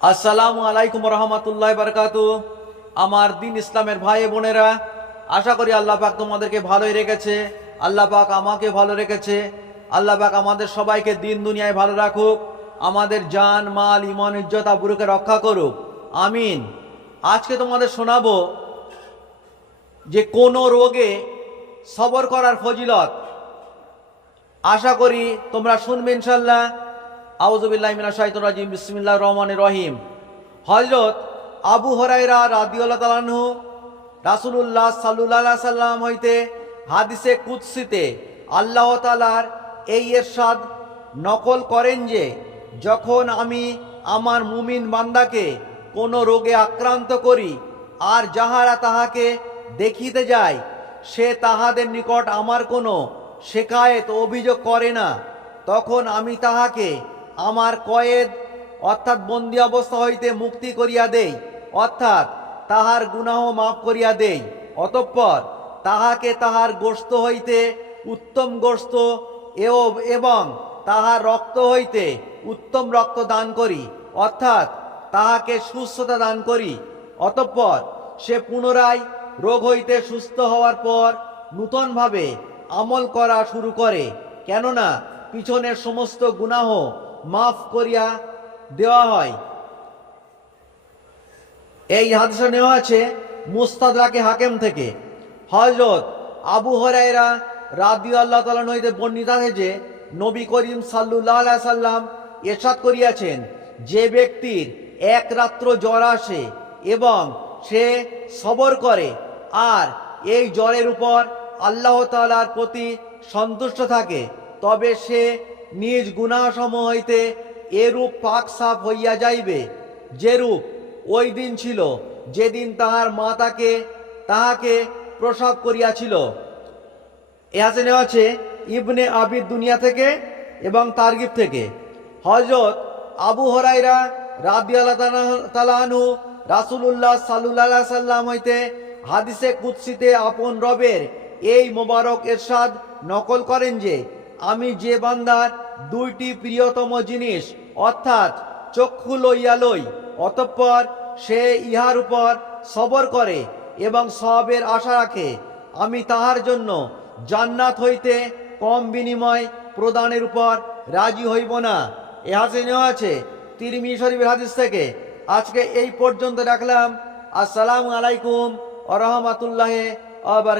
আসসালামু আলাইকুম রহমতুল্লাহ বারকাতু। আমার দিন ইসলামের ভাই বোনেরা, আশা করি আল্লাহ পাক তোমাদেরকে ভালোই রেখেছে। আল্লাহ পাক আমাকে ভালো রেখেছে। আল্লাহ পাক আমাদের সবাইকে দিন দুনিয়ায় ভালো রাখুক। আমাদের জান, মাল ইমান ইজ্জত, আবুরুকে রক্ষা করুক। আমিন। আজকে তোমাদের শোনাবো যে কোনো রোগে সবর করার ফজিলত। আশা করি তোমরা শুনবে ইনশাল্লাহ আউজুবিল্লাহ মিনা শাহিদ রাজিম বিসমিল্লাহ রহমান রহিম। হজরত আবু হরাইরা রাদিউল্লাহ তালানহু রাসুলুল্লাহ সাল্লাহ সাল্লাম হইতে হাদিসে কুৎসিতে আল্লাহ তালার এই এরশাদ নকল করেন যে, যখন আমি আমার মুমিন বান্দাকে কোনো রোগে আক্রান্ত করি আর যাহারা তাহাকে দেখিতে যায়, সে তাহাদের নিকট আমার কোনো শেখায়েত অভিযোগ করে না। তখন আমি তাহাকে আমার কয়েদ অর্থাৎ বন্দী অবস্থা হইতে মুক্তি করিয়া দেই, অর্থাৎ তাহার গুনাহ মাফ করিয়া দেই। অতঃপর তাহাকে তাহার গোস্ত হইতে উত্তম গোস্ত এবং তাহার রক্ত হইতে উত্তম রক্ত দান করি, অর্থাৎ তাহাকে সুস্থতা দান করি। অতঃপর সে পুনরায় রোগ হইতে সুস্থ হওয়ার পর নূতনভাবে আমল করা শুরু করে, কেননা পিছনের সমস্ত গুনাহ মাফ করিয়া দেওয়া হয়। এই হাদিসা নেওয়া আছে মুস্তাদাকে হাকেম থেকে। হজরত আবু হরাইরা রাদি আল্লাহ তালা হইতে বর্ণিত আছে যে, নবী করিম সাল্লুল্লাহ সাল্লাম এরশাদ করিয়াছেন, যে ব্যক্তির এক রাত্র জ্বর আসে এবং সে সবর করে আর এই জ্বরের উপর আল্লাহ তালার প্রতি সন্তুষ্ট থাকে, তবে সে নিজ গুণাসমূহ হইতে এরূপ পাক সাফ হইয়া যাইবে, যেরূপ ওই দিন ছিল, যেদিন তাহার মা তাকে তাহাকে প্রসব করিয়াছিল। এ নেওয়া আছে, ইবনে আবির দুনিয়া থেকে এবং তারগিব থেকে। হজরত আবু হরাইরা রাবি আল্লাহ তালানু রাসুল্লাহ সাল্লাহ সাল্লাম হইতে হাদিসে কুৎসিতে আপন রবের এই মোবারক এরশাদ নকল করেন যে, আমি যে বান্দার দুইটি প্রিয়তম জিনিস, অর্থাৎ চক্ষু লইয়া লই, অতঃপর সে ইহার উপর সবর করে এবং সবের আশা রাখে, আমি তাহার জন্য জান্নাত হইতে কম বিনিময় প্রদানের উপর রাজি হইব না। এ হাসে নেওয়া আছে তিরমি শরীফের হাদিস থেকে। আজকে এই পর্যন্ত রাখলাম। আসসালামু আলাইকুম আ রহমাতুল্লাহ আবার